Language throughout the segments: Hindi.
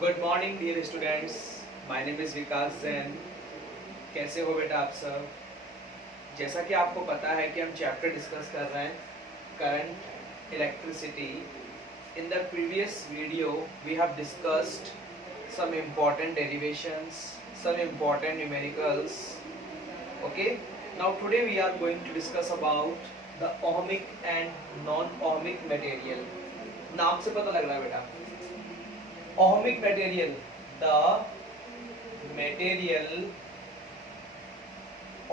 Good morning dear students, my name is Vikas Jain. कैसे हो बेटा आप सब? जैसा कि आपको पता है कि हम चैप्टर डिस्कस कर रहे हैं current electricity. In the previous video we have discussed some important derivations, some important numericals. Okay, now today we are going to discuss about the ohmic and non-ohmic material. नाम से पता लग रहा है बेटा, ohmic material, the material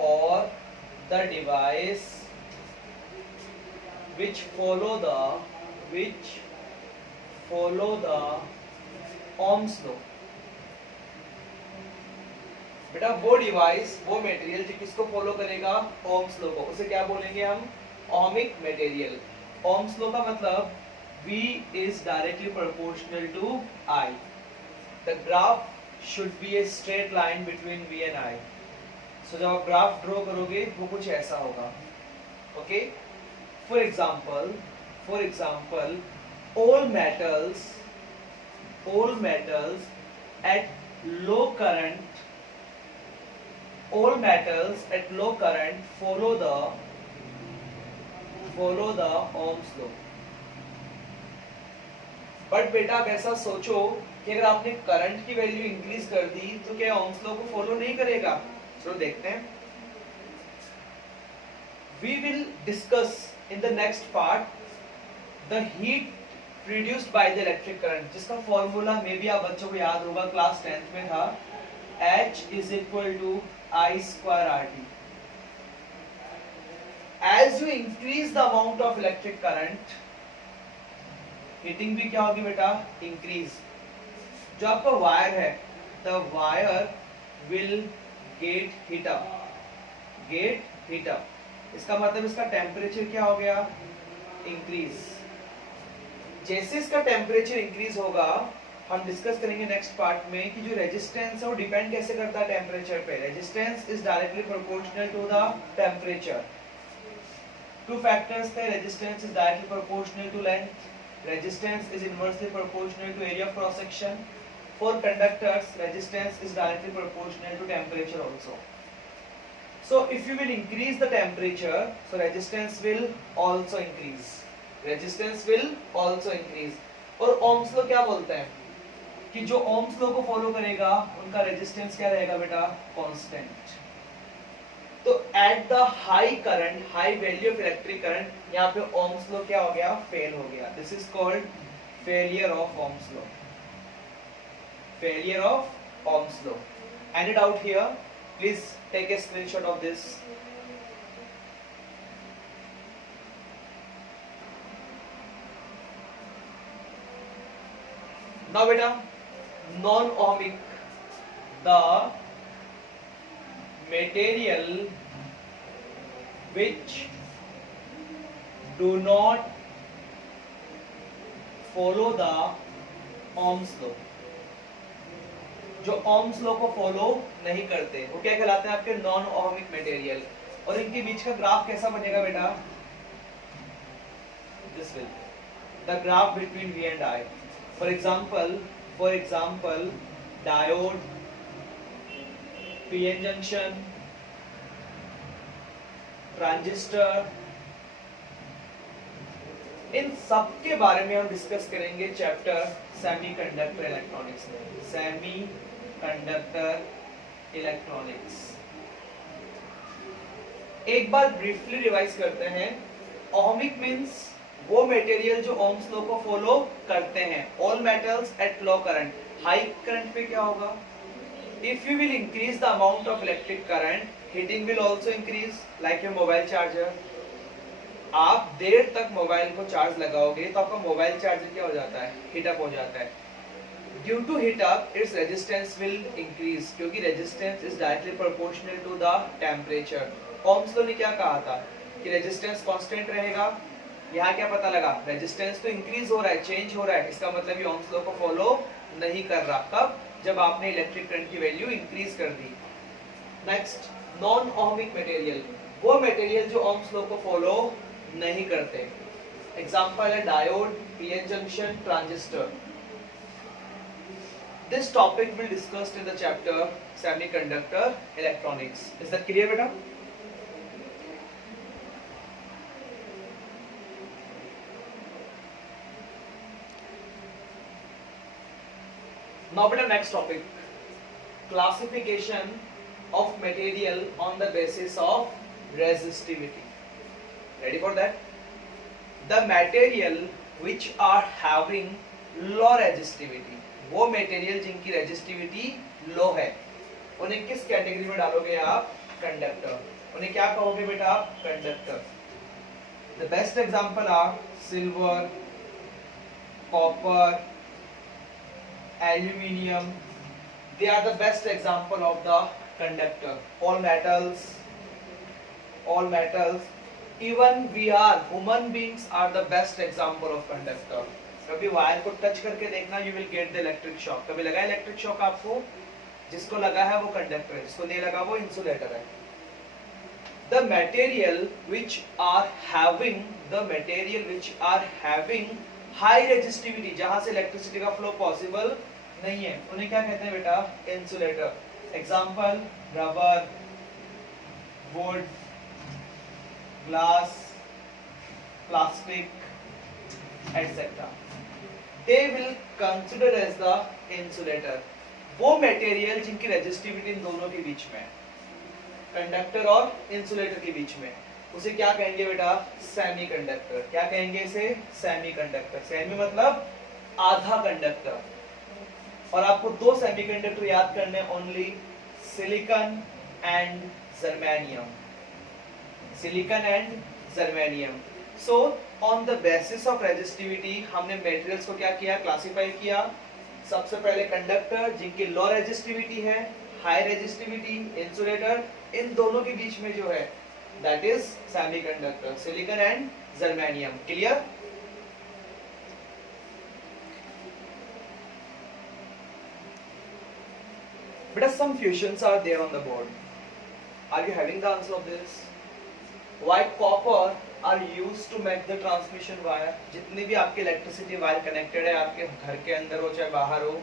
or the device which follow the Ohm's law. बेटा वो डिवाइस, वो मटेरियल जो किसको फॉलो करेगा? ओम्स लॉ को। उसे क्या बोलेंगे हम? Ohmic material. ओम्स लॉ का मतलब V is directly proportional to I. The graph should be a straight line between V and I. So जब आप ग्राफ ड्रॉ करोगे वो कुछ ऐसा होगा। Okay, for example all metals at low current follow the Ohm's law. But बेटा आप ऐसा सोचो कि अगर आपने करंट की वैल्यू इंक्रीज कर दी तो क्या ओम्स लॉ को फॉलो नहीं करेगा? चलो देखते हैं। We will discuss in the next part the heat produced by the electric current, जिसका फॉर्मूला मे भी आप बच्चों को याद होगा, क्लास 10th में था। H is equal to I square RT. As you increase the amount of electric current, heating भी क्या होगी बेटा? इंक्रीज। जो आपका वायर है, the wire will get heat up. इसका मतलब इसका टेम्परेचर क्या हो गया? इंक्रीज। जैसे इसका टेम्परेचर इंक्रीज होगा, हम डिस्कस करेंगे नेक्स्ट पार्ट में कि जो रेजिस्टेंस है वो डिपेंड कैसे करता है टेम्परेचर पे। Resistance is directly proportional to the temperature. Two factors थे, resistance is directly proportional to length, resistance is inversely proportional to area of cross section. For conductors, resistance is directly proportional to temperature also. So if you will increase the temperature, so resistance will also increase. और ohms law क्या बोलते हैं कि जो ohms law को फॉलो करेगा उनका रेजिस्टेंस क्या रहेगा बेटा? कांस्टेंट। तो at the high current, high value of electric current, यहाँ पे ओम्स लॉ क्या हो गया? फेल हो गया। This is called failure of Ohm's law. Any doubt here? Please take a screenshot of this. Now बेटा, non ohmic, the material which do not follow the Ohm's law, जो Ohm's law को फॉलो नहीं करते वो क्या कहलाते हैं? आपके नॉन ओमिक मटेरियल। और इनके बीच का ग्राफ कैसा बनेगा बेटा? This will the graph between V and I. For example diode, PN junction, transistor, इन सब के बारे में हम डिस्कस करेंगे चैप्टर सेमीकंडक्टर इलेक्ट्रॉनिक्स में। सेमीकंडक्टर इलेक्ट्रॉनिक्स एक बार ब्रीफली रिवाइज करते हैं। ओमिक मींस वो मटेरियल जो ओम्स लॉ को फॉलो करते हैं। All metals at low current, high current पे क्या होगा? If you will increase the amount of electric current, heating will also increase, like your mobile charger. आप देर तक मोबाइल को चार्ज लगाओगे तो आपका मोबाइल चार्जर क्या हो जाता है? हीट अप हो जाता है। Due to heat up, its resistance will increase, क्योंकि resistance is directly proportional to the temperature. Ohm's law ने क्या कहा था कि रेजिस्टेंस कांस्टेंट रहेगा। यहाँ क्या पता लगा? रेजिस्टेंस तो इंक्रीज हो रहा है, चेंज हो रहा है। इसका मतलब ये Ohm's law को फॉलो नहीं कर रहा। कब? जब आपने इलेक्ट्रिक करंट की वैल्यू इंक्रीज कर दी। नेक्स्ट, नॉन ओमिक मटेरियल, वो मटेरियल जो ओम्स लॉ को फॉलो नहीं करते। एग्जांपल है diode, PN junction, transistor. This topic will discussed in the chapter Semiconductor Electronics. Is that clear, beta? Now, beta, next topic, classification of material on the basis of resistivity. Ready for that? The material which are having low resistivity, वो मटेरियल जिनकी रेजिस्टिविटी लो है, उन्हें किस कैटेगरी में डालोगे आप? कंडक्टर. उन्हें क्या कहोगे बेटा आप? Conductor. The best example are silver, copper, aluminium. They are the best example of the conductor. all metals, even we are human beings are the best example of conductor. कभी वायर को टच करके देखना, you will get the electric shock. कभी लगा इलेक्ट्रिक शॉक आपको? जिसको लगा है वो कंडक्टर है, जिसको नहीं लगा वो इंसुलेटर है. The material which are having high resistivity, जहां से इलेक्ट्रिसिटी का फ्लो पॉसिबल नहीं है, उन्हें क्या कहते हैं बेटा? Insulator. Example rubber, would, glass, plastic, etc. They will consider as the insulator. वो मटेरियल जिनकी रेजिस्टिविटी इन दोनों के बीच में, कंडक्टर और इंसुलेटर के बीच में, उसे क्या कहेंगे बेटा? सेमीकंडक्टर. क्या कहेंगे इसे? सेमीकंडक्टर. सेमी मतलब आधा कंडक्टर. और आपको दो सेमीकंडक्टर याद करने, only silicon and germanium. Silicon and germanium. So on the basis of resistivity हमने मटेरियल्स को क्या किया? क्लासिफाई किया. सबसे पहले कंडक्टर जिनकी लो रेजिस्टिविटी है, हाई रेजिस्टिविटी इंसुलेटर, इन दोनों के बीच में जो है that is semiconductor, silicon and germanium. Clear? But some questions are there on the board. Are you having the answer of this? Why copper are used to make the transmission wire? जितनी भी आपके इलेक्ट्रिसिटी वायर कनेक्टेड है आपके घर के अंदर हो चाहे बाहर हो,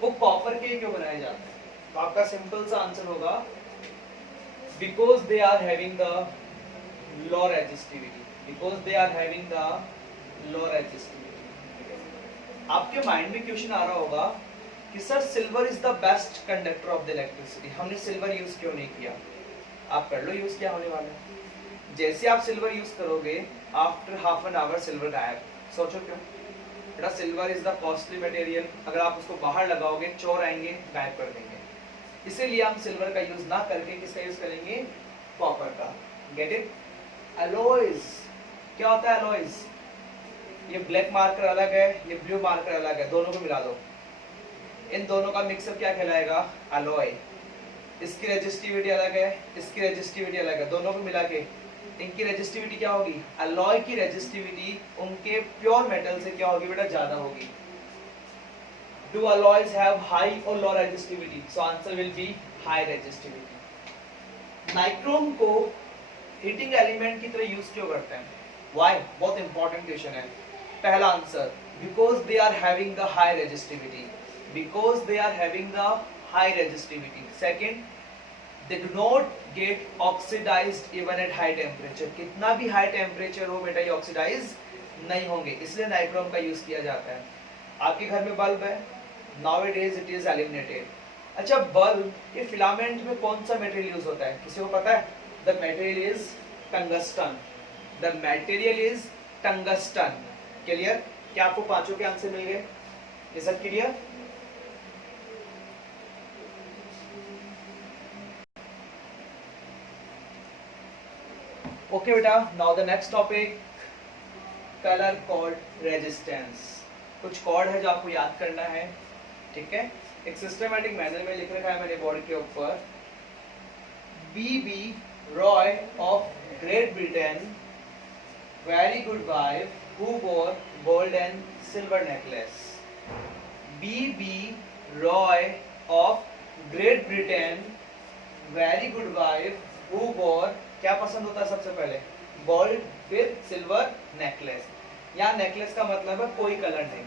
वो कॉपर के क्यों बनाए जाते हैं? तो आपका सिंपल सा आंसर होगा because they are having the low resistivity. Because they are having the low resistivity. आपके माइंड में क्वेश्चन आ रहा होगा कि sir silver is the best conductor of the electricity, हमने सिल्वर यूज क्यों नहीं किया? आप कर लो यूज, क्या होने वाला है? जैसे आप सिल्वर यूज करोगे, after half an hour silver गायब. सोचो क्यों? बेटा silver is the costly material. अगर आप उसको बाहर लगाओगे, चोर आएंगे, गायब कर देंगे. इसीलिए हम सिल्वर का यूज ना करके किसका यूज करेंगे? कॉपर का. Get it? अलॉयज. क्या होता है अलॉयज? ये ब्लैक मार्कर अलग है, ये ब्लू मार्कर अलग है, दोनों को मिला दो, इन दोनों का मिक्सअप क्या कहलाएगा? अलॉय. इसकी रेजिस्टिविटी अलग है, इसकी रेजिस्टिविटी अलग है, दोनों को मिला के इनकी रेजिस्टिविटी क्या होगी? अलॉय की रेजिस्टिविटी उनके प्योर मेटल से क्या होगी बेटा? ज्यादा होगी. डू अलॉयज हैव हाई और low resistivity? So answer will be high resistivity. Nichrome को हीटिंग एलिमेंट की तरह यूज क्यों करते हैं? व्हाई? बहुत इंपॉर्टेंट क्वेश्चन है. पहला answer because they are having the high resistivity. Because they are having the high resistivity. Second, they do not get oxidized even at high temperature. कितना भी हाई टेम्परेचर हो बेटा ये ऑक्सीडाइज नहीं होंगे, इसलिए नाइक्रोम का यूज किया जाता है. आपके घर में बल्ब है, nowadays it is eliminated. अच्छा बल्ब ये फिलामेंट में कौन सा मटेरियल यूज होता है? किसी को पता है? The material is tungsten. The material is tungsten. Clear? क्या आपको पांचों के आंसर मिल गए? ये सब क्लियर? ओके बेटा, now the next topic, colour code resistance. कुछ कोड है जो आपको याद करना है, ठीक है? एक सिस्टमैटिक मैनर में लिख रखा है मैंने बोर्ड के ऊपर. B B Roy of Great Britain, very good wife who wore gold and silver necklace. B B Roy of Great Britain, very good wife who wore, क्या पसंद होता है सबसे पहले? गोल्ड, फिर सिल्वर नेकलेस. यहाँ नेकलेस का मतलब है कोई कलर नहीं.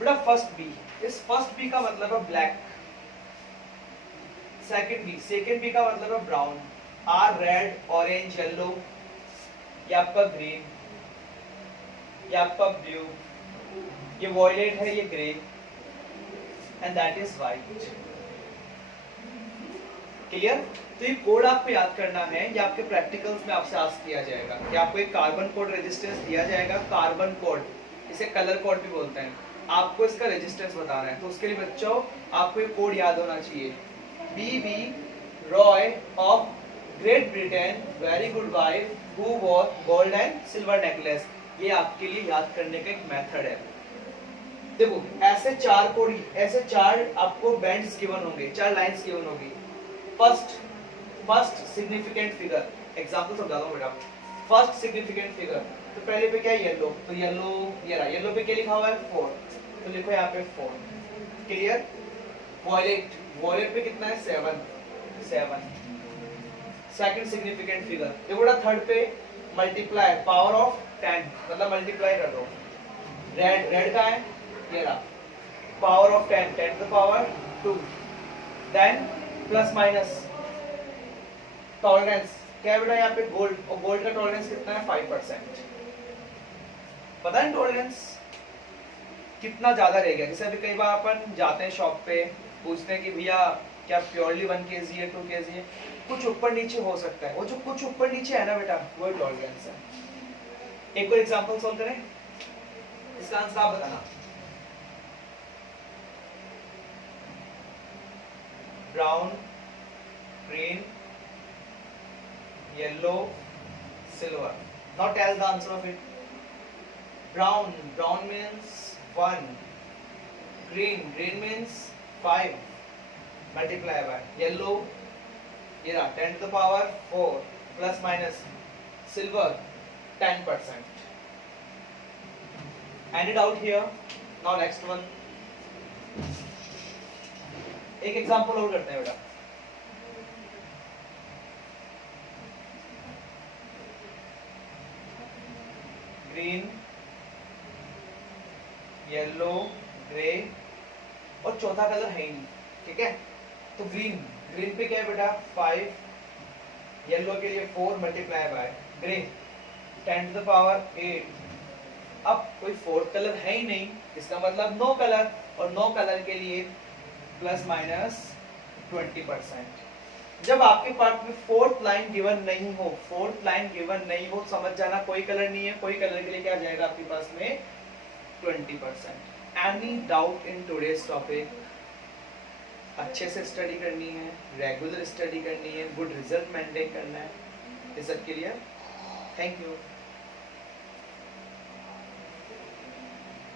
बेटा फर्स्ट बी, इस फर्स्ट बी का मतलब है ब्लैक, सेकंड बी का मतलब है brown, R red, orange, yellow, ये आपका ग्रीन, ये आपका ब्लू, ये वॉयलेट है, ये grey, and that is white. Clear? तो ये कोड आपको याद करना है, ये आपके प्रैक्टिकल्स में आपसे आस्क किया जाएगा कि आपको एक कार्बन कोड रेजिस्टेंस दिया जाएगा, कार्बन कोड, इसे कलर कोड भी बोलते हैं, आपको इसका रेजिस्टेंस बताना है। तो उसके लिए बच्चों आपको ये कोड याद होना चाहिए, B B Roy of Great Britain very good wife who wore gold and silver necklace. ये आपके लिए याद करने का एक मेथड है। देखो ऐसे चार कोड, ऐसे चार आपको बैंड्स गिवन होंगे, चार लाइंस गिवन होगी। फर्स्ट सिग्निफिकेंट फिगर, एग्जांपल समझा दो बेटा। फर्स्ट सिग्निफिकेंट फिगर, तो पहले पे क्या है येलो, तो येलो ये रहा, येलो पे क्या लिखा हुआ है 4, तो लिखो यहाँ पे 4। क्लियर? वॉयलेट, वॉयलेट पे कितना है 7। सेकंड सिग्निफिकेंट फिगर, देखो बेटा थर्ड पे मल्टीप्लाई पावर ऑफ 10, मतलब मल्टीप्लाई कर दो। रेड, रेड का है ये रहा, power of 10, 10 to the power 2, then plus minus tolerance, क्या है बेटा यहाँ पे गोल्ड, और गोल्ड का टॉलरेंस कितना है 5%। पता है टॉलरेंस कितना ज्यादा रह गया? जैसे अभी कई बार अपन जाते हैं शॉप पे, पूछते हैं कि भैया क्या प्योरली 1 kg है 2 kg है, कुछ ऊपर नीचे हो सकता है, वो जो कुछ ऊपर नीचे है ना बेटा वो टॉलरेंस है। एक और एग्जांपल सॉल्व करें, इसका आंसर आप बताना। Brown, green, yellow, silver. Now tell the answer of it. Brown, brown means 1. Green, green means 5. Multiply by yellow, ये रहा 10 to the power 4 plus minus silver 10%. Any doubt here? Now next one. एक एग्जांपल और करते हैं बेटा। ग्रीन, येलो, ग्रे, और चौथा कलर है ही नहीं, ठीक है? तो ग्रीन, ग्रीन पे क्या है बेटा 5, येलो के लिए 4 multiply by grey 10 to the power 8। अब कोई फोर्थ कलर है ही नहीं, इसका मतलब नो कलर, और नो कलर के लिए प्लस माइनस 20%। जब आपके पार्ट में फोर्थ लाइन गिवन नहीं हो, फोर्थ लाइन गिवन नहीं हो, समझ जाना कोई कलर नहीं है, कोई कलर के लिए क्या जाएगा आपके पास में 20%। Any doubt in today's topic? अच्छे से स्टडी करनी है, रेगुलर स्टडी करनी है, गुड रिजल्ट मेंटेन करना है, is that clear? Thank you.